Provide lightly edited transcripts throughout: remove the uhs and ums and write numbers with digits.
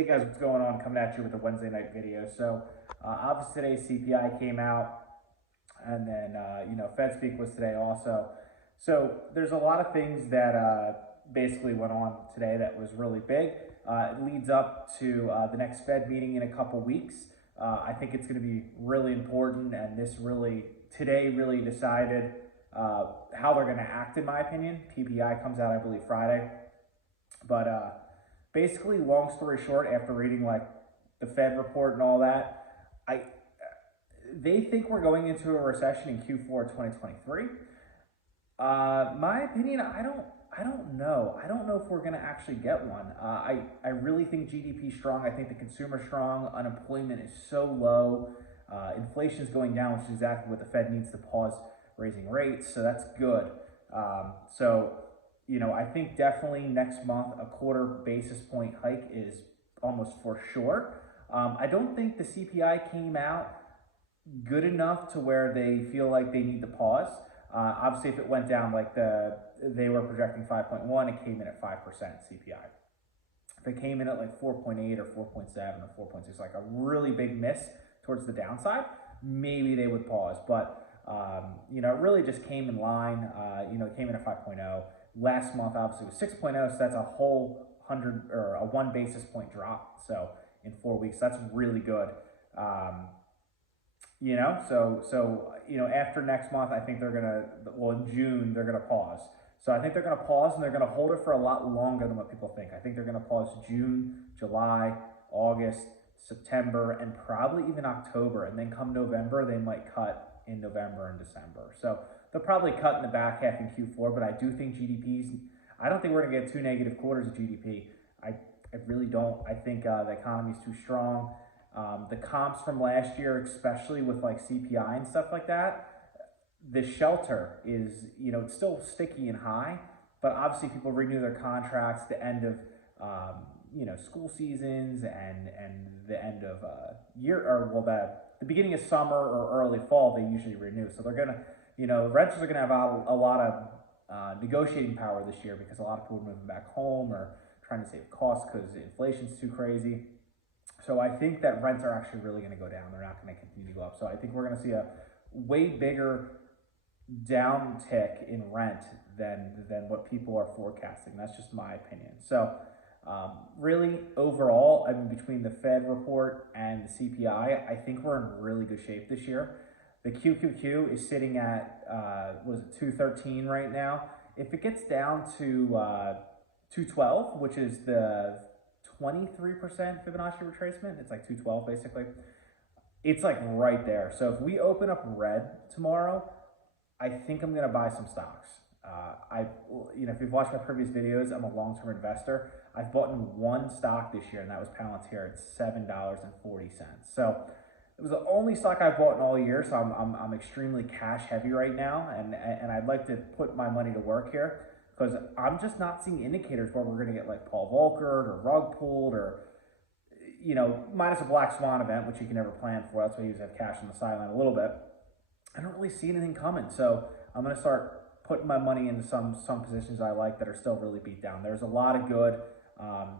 Hey guys, what's going on? Coming at you with a Wednesday night video. So obviously today's CPI came out, and then Fed speak was today also. So there's a lot of things that basically went on today that was really big. It leads up to the next Fed meeting in a couple weeks. I think it's going to be really important, and today really decided how they're going to act, in my opinion. PPI comes out, I believe, Friday, but basically, long story short, after reading like the Fed report and all that, they think we're going into a recession in Q4 2023. My opinion, I don't know. I don't know if we're going to actually get one. I really think GDP is strong. I think the consumer is strong. Unemployment is so low. Inflation is going down, which is exactly what the Fed needs to pause raising rates. So that's good. I think definitely next month a quarter basis point hike is almost for sure. I don't think the CPI came out good enough to where they feel like they need to pause. Obviously, if it went down like they were projecting 5.1, it came in at 5% CPI. If it came in at like 4.8 or 4.7 or 4.6, like a really big miss towards the downside, maybe they would pause. But it really just came in line. It came in at 5.0. Last month, obviously, was 6.0, so that's a whole 100 or a 1 basis point drop. So in 4 weeks, that's really good. After next month, I think in June, they're gonna pause. So I think they're gonna pause, and they're gonna hold it for a lot longer than what people think. I think they're gonna pause June, July, August, September, and probably even October. And then come November, they might cut in November and December. So they'll probably cut in the back half in Q4, but I do think I don't think we're gonna get 2 negative quarters of GDP. I really don't. I think the economy's too strong. The comps from last year, especially with like CPI and stuff like that, the shelter is, it's still sticky and high, but obviously people renew their contracts the end of, school seasons and the end of the beginning of summer or early fall, they usually renew. So they're going to, renters are going to have a lot of negotiating power this year because a lot of people are moving back home or trying to save costs because inflation's too crazy. So I think that rents are actually really going to go down. They're not going to continue to go up. So I think we're going to see a way bigger downtick in rent than what people are forecasting. That's just my opinion. So really, overall, between the Fed report and the CPI, I think we're in really good shape this year. The QQQ is sitting at 213 right now. If it gets down to 212, which is the 23% Fibonacci retracement, it's like 212 basically. It's like right there. So if we open up red tomorrow, I think I'm gonna buy some stocks. If you've watched my previous videos, I'm a long-term investor. I've bought in one stock this year, and that was Palantir at $7.40. So it was the only stock I've bought in all year. So I'm extremely cash heavy right now, and I'd like to put my money to work here, because I'm just not seeing indicators where we're going to get like Paul Volcker or rug pulled or, minus a black swan event, which you can never plan for. That's why you have cash on the sideline a little bit. I don't really see anything coming. So I'm going to start putting my money into some positions I like that are still really beat down. There's a lot of good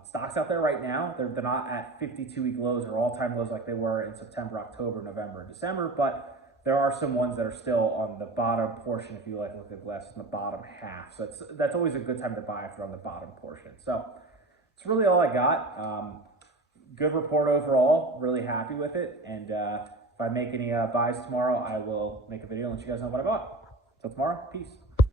stocks out there right now. They're not at 52-week lows or all-time lows like they were in September, October, November, and December, but there are some ones that are still on the bottom portion, if you like look at the glass, in the bottom half. So that's always a good time to buy if they're on the bottom portion. So it's really all I got. Good report overall. Really happy with it. And if I make any buys tomorrow, I will make a video and let you guys know what I bought. So tomorrow, peace.